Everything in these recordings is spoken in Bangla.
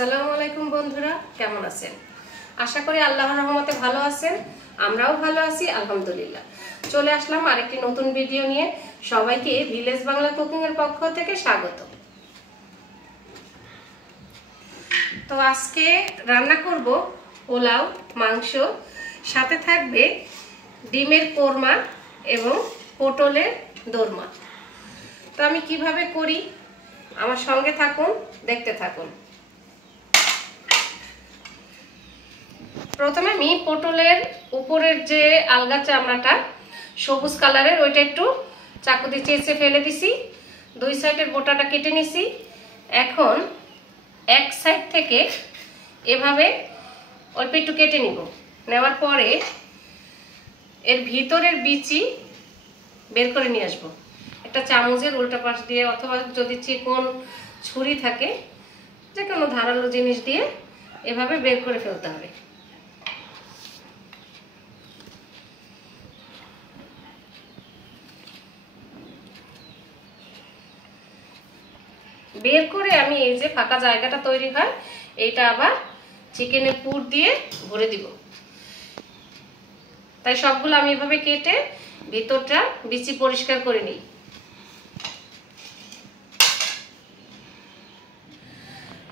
আসসালামু আলাইকুম বন্ধুরা, কেমন আছেন? আশা করি আল্লাহর রহমতে ভালো আছেন। আমরাও ভালো আছি আলহামদুলিল্লাহ। চলে আসলাম আরেকটি নতুন ভিডিও নিয়ে। সবাইকে ভিলেজ বাংলা কুকিং এর পক্ষ থেকে স্বাগত। তো আজকে রান্না করব পোলাও, মাংস, সাথে থাকবে ডিমের কোরমা এবং পটলের দোরমা। তো আমি কিভাবে করি আমার সঙ্গে থাকুন, দেখতে থাকুন। প্রথমে আমি পটলের উপরের যে আলগা চামড়াটা সবুজ কালারের ওইটা একটু চাকু দিয়ে চেঁচে ফেলে দিছি। দুই সাইডের বোটাটা কেটে নিছি। এখন এক সাইড থেকে এভাবে অল্প একটু কেটে নিব। নেওয়ার পরে এর ভিতরের বিচি বের করে নিয়ে আসবো একটা চামচের উল্টা পাশ দিয়ে, অথবা যদি চিকন ছুরি থাকে যে কোনো ধারালো জিনিস দিয়ে এভাবে বের করে ফেলতে হবে। বের করে আমি এই যে ফাঁকা জায়গাটা তৈরি হয় এইটা আবার চিকেনের পুর দিয়ে ভরে দিব। তাই সবগুলো আমি এভাবে কেটে ভিতরটা বিচি পরিষ্কার করে নিই।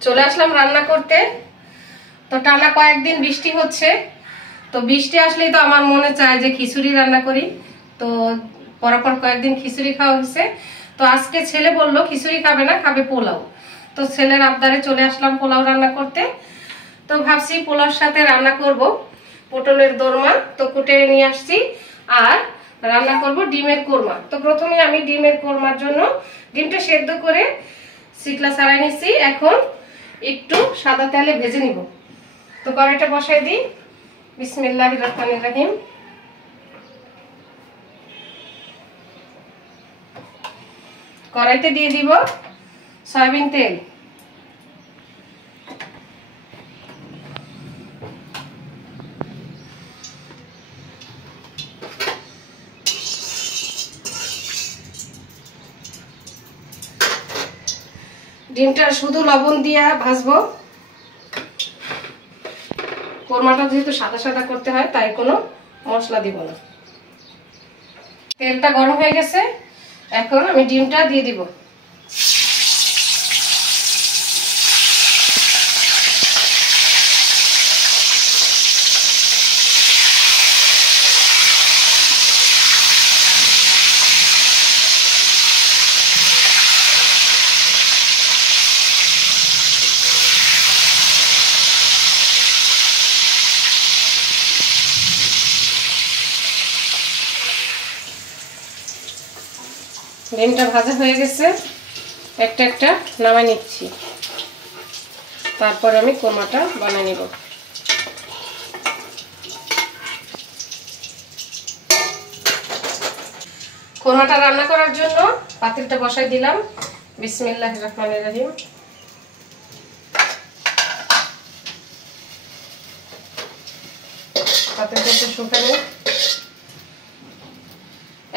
চলে আসলাম রান্না করতে। তো টানা কয়েকদিন বৃষ্টি হচ্ছে, তো বৃষ্টি আসলেই তো আমার মনে চায় যে খিচুড়ি রান্না করি। তো পরপর কয়েকদিন খিচুড়ি খাওয়া হয়েছে। তো আজকে ছেলে বললো খিচুড়ি খাবে না, খাবে পোলাও। তো ছেলের আবদারে চলে আসলাম পোলাও রান্না করতে। তো ভাবছি পোলাওর সাথে রান্না করব পটলের দোরমা, তো কুটে নিয়ে আসছি। আর রান্না করব ডিমের কোরমা। তো প্রথমে আমি ডিমের কোরমার জন্য ডিমটা সেদ্ধ করে সিকলা ছাড়াই নিচ্ছি। এখন একটু সাদা তেলে ভেজে নিব। তো কড়াইটা বসাই দিই। বিসমিল্লাহির রহমানির রহিম। কড়াইতে দিয়ে দিব সয়াবিন তেল। ডিমটা শুধু লবণ দিয়ে ভাজবো। কোরমাটা যেহেতু সাদা সাদা করতে হয় তাই কোনো মশলা দিব না। তেলটা গরম হয়ে গেছে, এখন আমি ডিমটা দিয়ে দিব। ডিমটা ভাজা হয়ে গেছে, একটা একটা নামাই নিচ্ছি। তারপর আমি কোরমাটা বানিয়ে নিব। কোরমাটা রান্না করার জন্য পাতিলটা বসাই দিলাম। বিসমিল্লাহির রহমানির রহিম। পাতিলটা একটু শুকানো।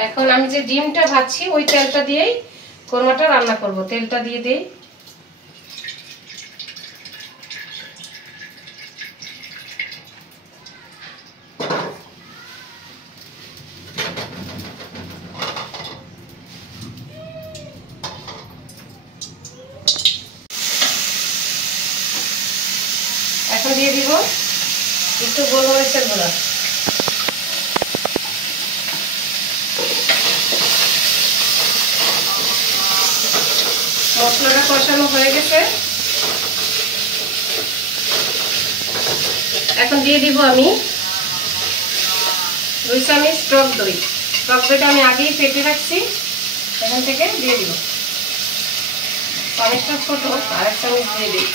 এখন আমি যে ডিমটা ভাজছি ওই তেলটা দিয়েই কোরমাটা রান্না করব। তেলটা দিয়ে দেই। এখন দিয়ে দিব একটু গোলমরিচের গুঁড়া। মশলাটা কষানো হয়ে গেছে, এখন দিয়ে দিব আমি 2 চামচ টক দই। টক দইটা আমি আগেই ফেটে রাখছি, এখান থেকে দিয়ে দিব। চামচটা ছোট, আর 1 চামচ দিয়ে দিই।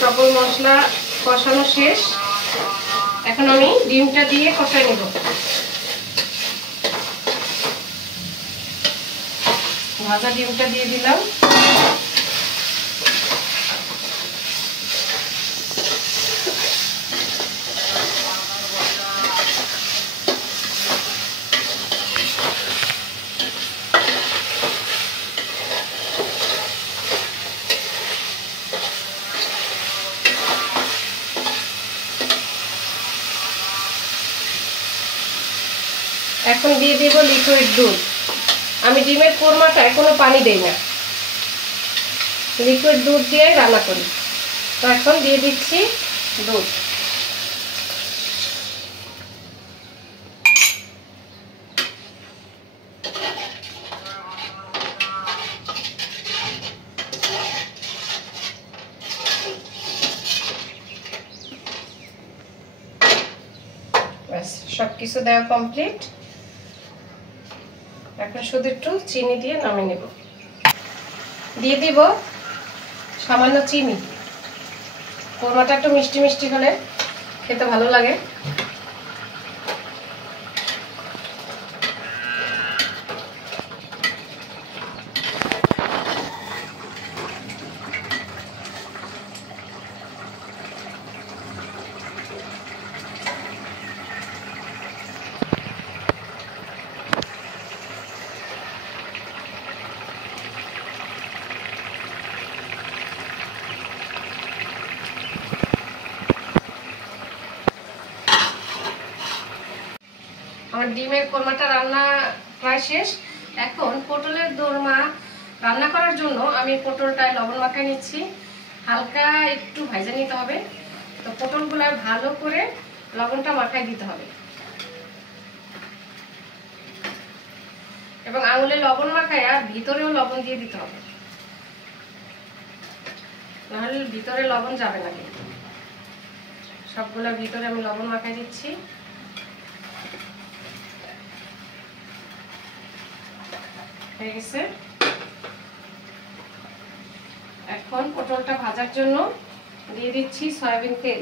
সকল মশলা কষানো শেষ, এখন আমি ডিমটা দিয়ে কষাই নেব। ভাজা ডিমটা দিয়ে দিলাম। এখন দিয়ে দেব লিকুইড দুধ। আমি ডিমের কোরমাটায় কোনো পানি দেই না, লিকুইড দুধ দিয়ে রান্না করি। তো এখন দিয়ে দিচ্ছি দুধ। সবকিছু দেওয়া কমপ্লিট। এখন শুধু একটু চিনি দিয়ে নামিয়ে নেব। দিয়ে দিব সামান্য চিনি। কোরমাটা একটু মিষ্টি মিষ্টি হলে খেতে ভালো লাগে। আমার ডিমের কোরমাটা রান্না প্রায় শেষ। এখন পটলের দোরমা রান্না করার জন্য আমি পটলটায় লবণ মাখায় নিচ্ছি। হালকা একটু ভাজা নিতে হবে। তো পটলগুলো ভালো করে লবণটা মাখায় দিতে হবে এবং আঙুলে লবণ মাখায়া ভিতরেও লবণ দিয়ে দিতে হবে, নাহলে ভিতরে লবণ যাবে না। কিন্তু সবগুলোর ভিতরে আমি লবণ মাখায় দিচ্ছি। হয়ে গেছে। এখন পটলটা ভাজার জন্য দিয়ে দিচ্ছি সয়াবিন তেল।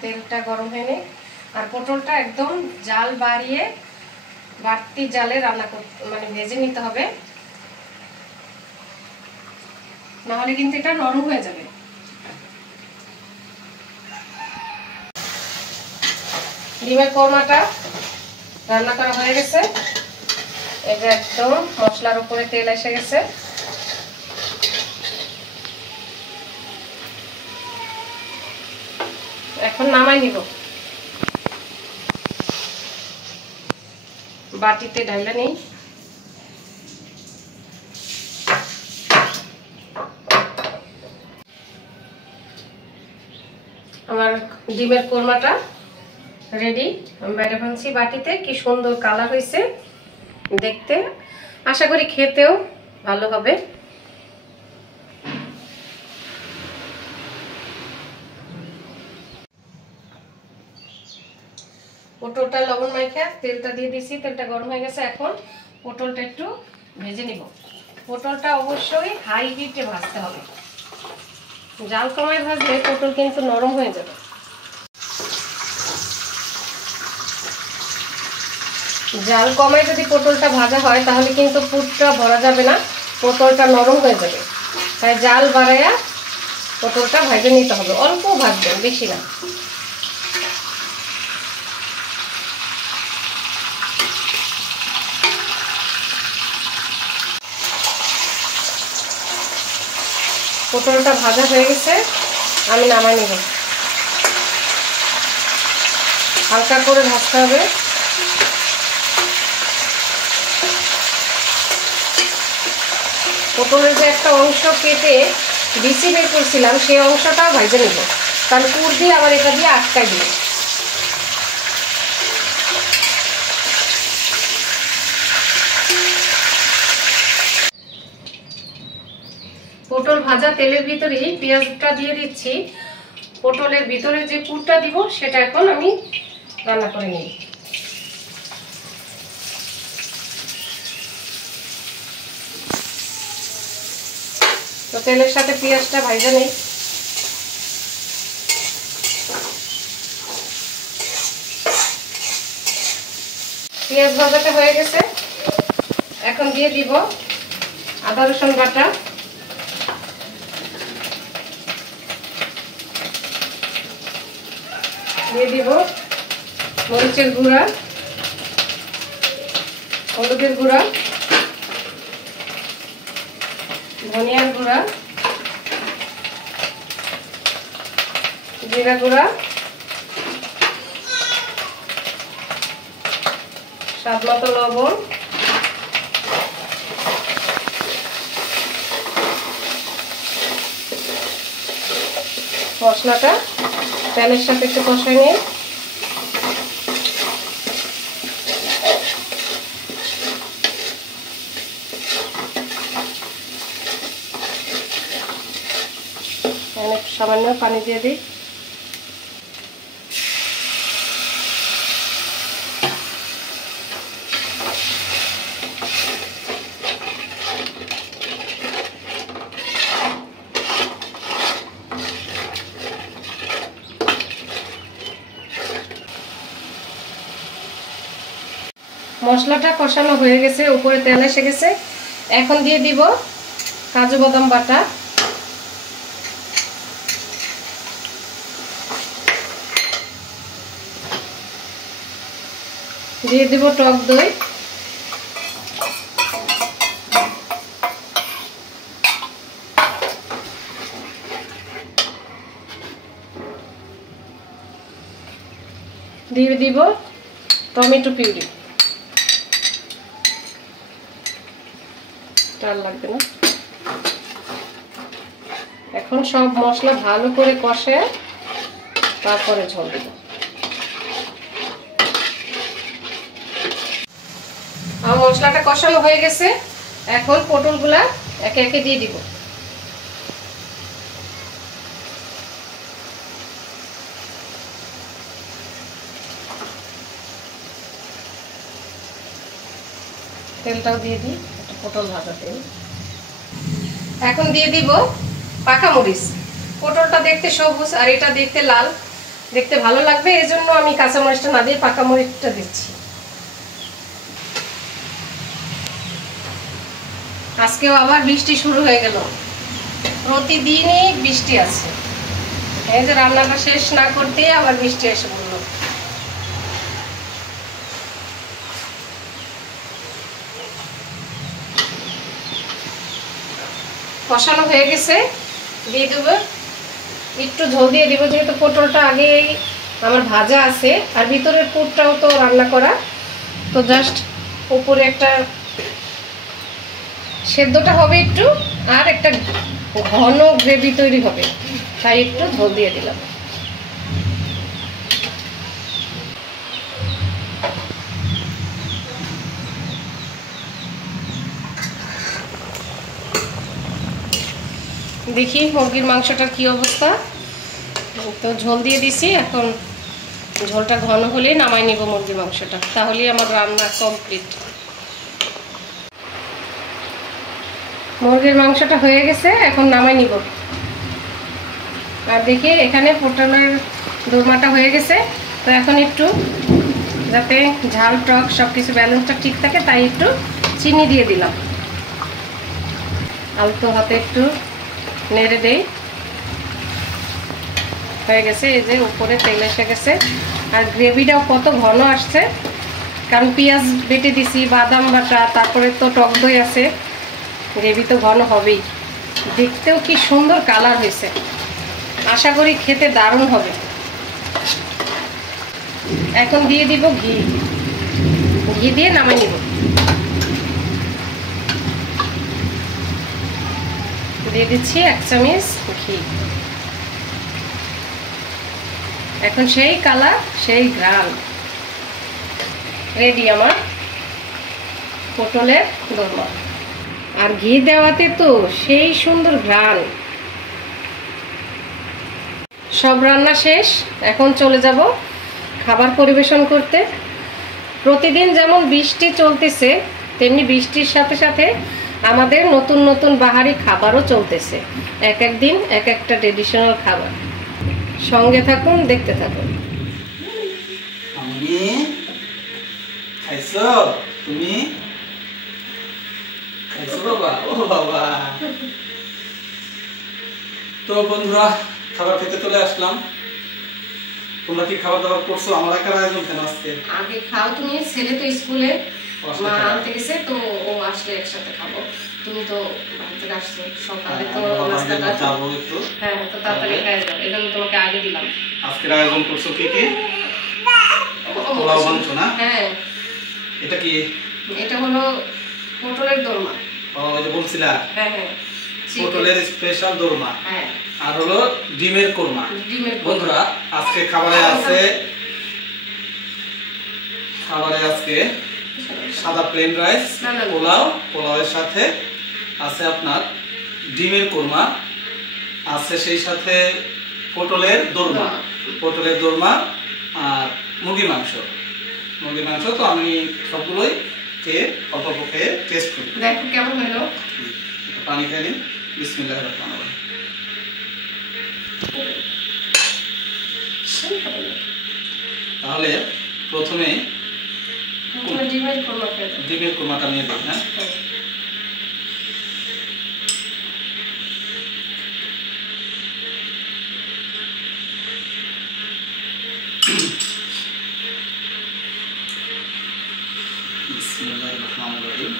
তেলটা গরম হয়ে নে। আর পটলটা একদম জাল বাড়িয়ে বাড়তি জালে রান্না করতে মানে ভেজে নিতে হবে, না হলে কিন্তু এটা নরম হয়ে যাবে। ডিমের কোরমাটা রান্না করা হয়ে গেছে। এটা একদম মশলার উপরে তেল এসে গেছে। এখন নামাই নিব। বাটিতে ঢাইলা নেই। আমার ডিমের কোরমাটা রেডি। আমি বাইরে ভাঙছি বাটিতে। কি সুন্দর কালার হয়েছে দেখতে। আশা করি খেতেও ভালো হবে। পটলটা লবণ মাইখা তেলটা দিয়ে দিছি। তেলটা গরম হয়ে গেছে। এখন পটলটা একটু ভেজে নিব। পটলটা অবশ্যই হাই হিটে ভাজতে হবে। জাল কমায় ভাজলে পটল কিন্তু নরম হয়ে যাবে। জাল কমায় যদি পটলটা ভাজা হয় তাহলে কিন্তু পুরটা ভরা যাবে না, পটলটা নরম হয়ে যাবে। তাই জাল বাড়াইয়া পটলটা ভেজে নিতে হবে। অল্প ভাজবেন, বেশি না। পটলটা ভাজা হয়ে গেছে, আমি নামাই নেব। হালকা করে ভাজতে হবে। পটলের যে একটা অংশ কেটে বিচি বের করছিলাম সেই অংশটাও ভেজে নেব, কারণ পুর দিয়ে আবার এটা দিয়ে আটকাই দিব। পটল ভাজা তেলের ভিতরেই পেঁয়াজটা দিয়ে দিচ্ছি। পটলের ভিতরে যে পুরটা দিব সেটা এখন আমি রান্না করে নিই। তো তেলের সাথে পেঁয়াজটা ভাজা নেই। পেঁয়াজ ভাজাটা হয়ে গেছে। এখন দিয়ে দিব আদা রসুন বাটা, দিয়ে দিব মরিচের গুঁড়া, হলুদের গুঁড়া, ধনিয়ার গুঁড়া, জিরা গুঁড়া, স্বাদ মতো লবণ, মশলাটা তেলের সাথে একটু কষাই নিয়ে সামান্য পানি দিয়ে দিই। মশলাটা কষানো হয়ে গেছে, উপরে তেল এসে গেছে। এখন দিয়ে দিব কাজু বাদাম বাটা, দিয়ে দিব টক দই, দিয়ে দিব টমেটো পিউরি, আর লাগবে না। এখন সব মশলা ভালো করে কষে তারপরে ঝোল দিব। আমার মশলাটা কষানো হয়ে গেছে, এখন পটলগুলা একে একে দিয়ে দিব। তেলটাও দিয়ে দিই, একটা পটল ভাজা তেল। এখন দিয়ে দিব পাকা মরিচ। পটলটা দেখতে সবুজ আর এটা দেখতে লাল, দেখতে ভালো লাগবে, এজন্য আমি কাঁচা মরিচটা না দিয়ে পাকা মরিচটা দিচ্ছি। আজকেও আবার বৃষ্টি শুরু হয়ে গেল, প্রতিদিনই বৃষ্টি আছে। এই যে রান্নাটা শেষ না করতেই আবার বৃষ্টি এসে পড়লো। কষানো হয়ে গেছে, দিয়ে দেবো একটু ঝোল দিয়ে দিব, যেহেতু পটলটা আগে আমার ভাজা আছে আর ভিতরের পুরটাও তো রান্না করা, তো জাস্ট উপরে একটা সেদ্ধটা হবে একটু, আর একটা ঘন গ্রেভি তৈরি হবে, তাই একটু ঝোল দিয়ে দিলাম। দেখি মুরগির মাংসটার কি অবস্থা। তো ঝোল দিয়ে দিছি, এখন ঝোলটা ঘন হলেই নামাই নিব মুরগির মাংসটা, তাহলেই আমার রান্না কমপ্লিট। মুরগির মাংসটা হয়ে গেছে, এখন নামাই নিব। আর দেখি এখানে পটলের দোরমাটা হয়ে গেছে, তো এখন একটু যাতে ঝাল টক সব কিছু ব্যালেন্সটা ঠিক থাকে তাই একটু চিনি দিয়ে দিলাম। আলতো হাতে একটু নেড়ে দেই। হয়ে গেছে, এই যে উপরে তেল এসে গেছে, আর গ্রেভিটাও কত ঘন আসছে, কারণ পেঁয়াজ বেটে দিছি, বাদাম বাটা, তারপরে তো টক দই আছে, গ্রেভি তো ঘন হবেই। দেখতেও কি সুন্দর কালার হয়েছে, আশা করি খেতে দারুণ হবে। এখন দিয়ে দিব ঘি, ঘি দিয়ে নামাই নিব। দিয়ে দিচ্ছি 1 চামচ ঘি। এখন সেই কালার সেই ঘ্রাণ, রেডি আমার পটলের দোরমা। আর ঘি দেওয়াতে তো সেই সুন্দর ঘ্রাণ। সব রান্না শেষ, এখন চলে যাব খাবার পরিবেশন করতে। প্রতিদিন যেমন বৃষ্টি চলতেছে, তেমনি বৃষ্টির সাথে সাথে আমাদের নতুন নতুন বাহারি খাবারও চলতেছে। এক এক দিন এক একটা ট্রেডিশনাল খাবার। সঙ্গে থাকুন, দেখতে থাকুন। আমি খাইছো, তুমি খাইছো বাবা? ও বাবা। তো বন্ধুরা, খাবার খেতে চলে আসলাম। তোমরা কি খাবার দাবার করছো? আমার একার আয়োজন কেন আজকে? আগে খাও তুমি, ছেলে তো স্কুলে মা আনতে গেছে, তো ও আসলে একসাথে খাবো। তুমি তো বাড়িতে আসছো সকালে, তো নাস্তাটা যাবো একটু। হ্যাঁ, তো তাড়াতাড়ি খেয়ে যাও, এজন্য তোমাকে আগে দিলাম। আজকের আয়োজন করছো কি কি? পোলাও বানাচ্ছো না? হ্যাঁ। এটা কি? এটা হলো পটলের দোরমা। ও, ওই যে বলছিলা। হ্যাঁ হ্যাঁ, পটলের স্পেশাল দোরমা। হ্যাঁ। আর হলো ডিমের কোরমা। বন্ধুরা, আজকে খাবারে আজকে সাদা প্লেন রাইস, পোলাওয়ের সাথে আছে আপনার ডিমের কোরমা, আছে সেই সাথে পটলের দোরমা আর মুরগির মাংস। তো আমি সবগুলোই অল্প অল্প খেয়ে টেস্ট করি। দেখো কেমন হলো। পানি খেয়ে নিই। বিসমিল্লাহির রহমানির রহিম। তাহলে প্রথমে ডিমের কোরমাটা নিয়ে দিই। হ্যাঁ, বিসমিল্লাহির রহমানির রহিম।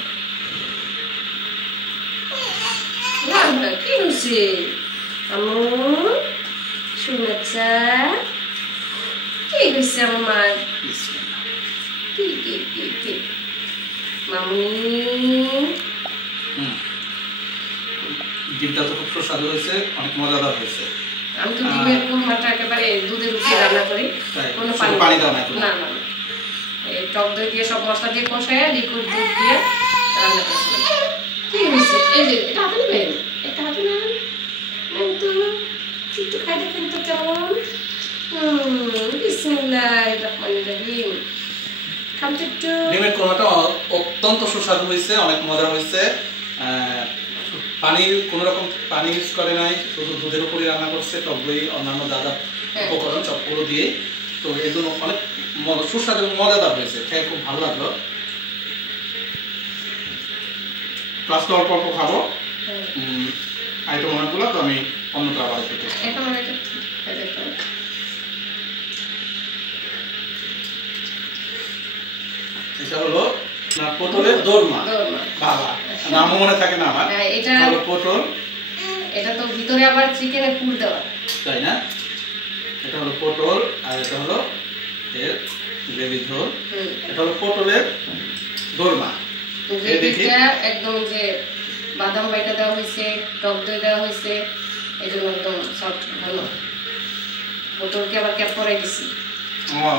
কি হয়েছে আমু? শুনেছা কি হয়েছে আমার? কি মামু? ডিমটা তো খুব সুস্বাদু হয়েছে, অনেক মজাদার হয়েছে। আমি তো ডিমের কোরমাটা একেবারে দুধের উপরে রান্না করি, কোনো পানি দাও না। না, এই টক দই দিয়ে সব মশলা দিয়ে কষায় লিকুইড দুধ দিয়ে রান্না করছি। কি হয়েছে? এই যে এটা হাতে নেবেন, এটা হাতে নেন তো, একটু খাই দেখেন তো কেমন। বিসমিল্লাহির রহমানির রহিম। ডিমের কোরমাটা অত্যন্ত সুস্বাদু হয়েছে, অনেক মজা হয়েছে। পানির কোন রকম পানি ইউজ করে নাই, শুধু দুধের উপরে রান্না করছে, টক দই অন্যান্য দাদা উপকরণ সবগুলো দিয়ে। তো এর জন্য অনেক সুস্বাদু এবং মজাদার হয়েছে, খেয়ে খুব ভালো লাগলো। প্লাস অল্প অল্প খাবো আইটেম অনেকগুলো, তো আমি অন্যটা আবার খেতে। এটা হলো পটলের দোরমা। বাবা, নামও মনে থাকে না আমার। এটা হলো পটল, এটা তো ভিতরে আবার চিকেনের পুর দেওয়া, তাই না? এটা হলো পটল, আর এটা হলো এর গ্রেভি ঝোল। এটা হলো পটলের দোরমা। গ্রেভিটা একদম যে বাদাম বাইটা দেওয়া হয়েছে, টক দই দেওয়া হয়েছে, এজন্য একদম সফট ভালো। পটলকে আবার ক্যাপ করাই দিছি।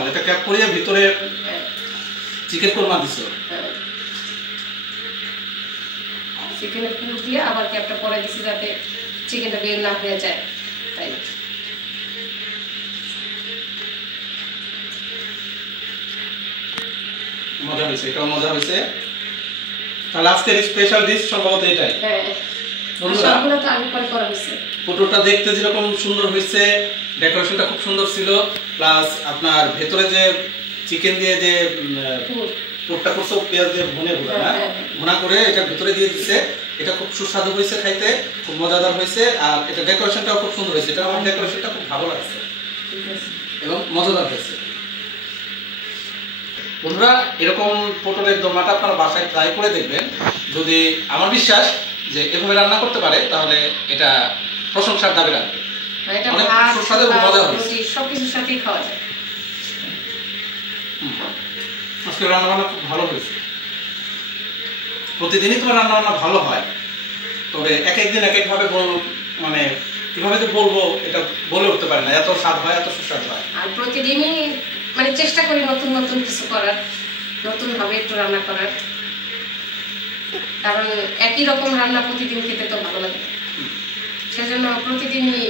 এটা ক্যাপ করিয়ে ভিতরে চিকেন কোরমা দিছো। চিকেনের পুর দিয়ে আবার ক্যাপটা পরে দিছি যাতে চিকেনটা বের না হয়ে যায়, তাই। মজা হয়েছে, এটাও মজা হয়েছে। তাহলে আজকের স্পেশাল ডিশ সম্ভবত এটাই। হ্যাঁ, সবগুলো তো আগে পরে করা হয়েছে। পটলটা দেখতে যেরকম সুন্দর হয়েছে, ডেকোরেশনটা খুব সুন্দর ছিল, প্লাস আপনার ভেতরে যে চিকেন দিয়ে যে পুরটা করছে পেঁয়াজ দিয়ে ভুনা করে এটা ভিতরে দিয়ে দিচ্ছে, এটা খুব সুস্বাদু হয়েছে, খাইতে খুব মজাদার হয়েছে। আর এটা ডেকোরেশনটাও খুব সুন্দর হয়েছে, এটা আমার ডেকোরেশনটা খুব ভালো লাগছে এবং মজাদার হয়েছে। বন্ধুরা, এরকম পটলের দোরমাটা আপনারা বাসায় ট্রাই করে দেখবেন। যদি আমার বিশ্বাস যে এভাবে রান্না করতে পারে, তাহলে এটা প্রশংসার দাবি রাখবে। অনেক সুস্বাদু এবং মজা হয়েছে, সবকিছুর সাথেই খাওয়া যায়। আজকে রান্না বান্না খুব ভালো হয়েছে। প্রতিদিনই তোমার রান্না বান্না ভালো হয়, তবে এক একদিন এক এক ভাবে মানে কিভাবে যে বলবো এটা বলে উঠতে পারি না, এত স্বাদ হয়, এত সুস্বাদু হয়। আর প্রতিদিনই মানে চেষ্টা করি নতুন নতুন কিছু করার, নতুন ভাবে একটু রান্না করার, কারণ একই রকম রান্না প্রতিদিন খেতে তো ভালো লাগে। সেজন্য প্রতিদিনই,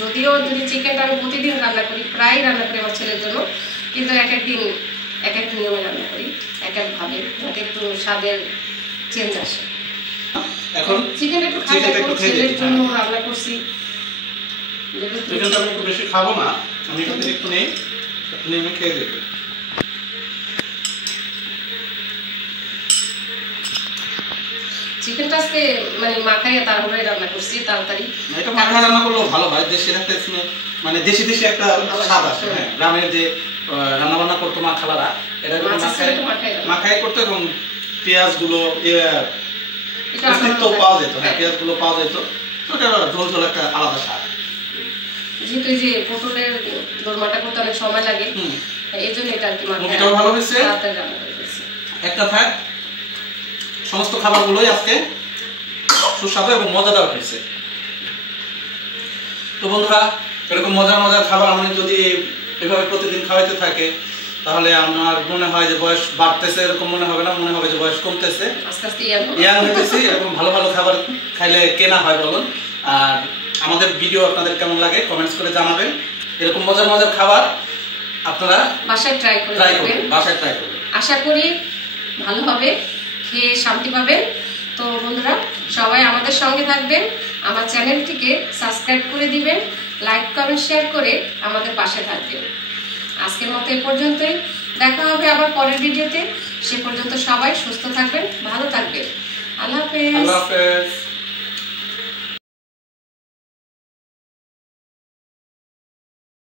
যদিও যদি চিকেনটা আমি প্রতিদিন রান্না করি, প্রায় রান্না করি আমার ছেলের জন্য, কিন্তু এক একদিন এক এক নিয়মে রান্না করি, এক এক ভাবে, যাতে একটু স্বাদের চেঞ্জ আসে। এখন চিকেন একটু ছেলের জন্য রান্না করছি। চিকেনটা আমি একটু বেশি খাবো না, আমি এখান থেকে একটু নেই, একটু নিয়ে আমি খেয়ে দেবো। চিকেনটা আজকে মানে মাখাইয়ে তারপরে রান্না করছি, তাড়াতাড়ি। এটা মাখা রান্না করলেও ভালো হয়, দেশের একটা মানে দেশি দেশি একটা স্বাদ আসে। হ্যাঁ, গ্রামের যে রান্না বান্না করতো মা খালারা, এটা মাখাই করতে এবং পেঁয়াজগুলো অস্তিত্ব পাওয়া যেত, হ্যাঁ পেঁয়াজগুলো পাওয়া যেত, তো এটা ঝোল ঝোল একটা আলাদা স্বাদ। যেহেতু এই যে পটলের দোরমাটা করতে অনেক সময় লাগে, এই জন্য এটা আর কি মাখাই। এটাও ভালো হয়েছে। একটা থাক সমস্ত খাবারগুলোই আজকে সুস্বাদু এবং মজাদার হয়েছে। তো বন্ধুরা, এরকম মজার মজার খাবার আমি যদি এভাবে প্রতিদিন খাওয়াইতে থাকে তাহলে আমার মনে হয় যে বয়স বাড়তেছে, এরকম মনে হবে না, মনে হবে যে বয়স কমতেছে, আস্তে আস্তে ইয়াং হইতেছি। এরকম ভালো ভালো খাবার খাইলে কেনা হয় বলুন। আর আমাদের ভিডিও আপনাদের কেমন লাগে কমেন্টস করে জানাবেন। এরকম মজার মজার খাবার আপনারা বাসায় ট্রাই করবেন, বাসায় ট্রাই করবেন। আশা করি ভালো হবে, খেয়ে শান্তি পাবেন। তো বন্ধুরা, সবাই আমাদের সঙ্গে থাকবেন, আমার চ্যানেলটিকে সাবস্ক্রাইব করে দিবেন, লাইক কমেন্ট শেয়ার করে আমাদের পাশে থাকবেন। আজকের মতো এই পর্যন্তই, দেখা হবে আবার পরের ভিডিওতে। সে পর্যন্ত সবাই সুস্থ থাকবেন, ভালো থাকবেন। আল্লাহ হাফেজ। আল্লাহ হাফেজ।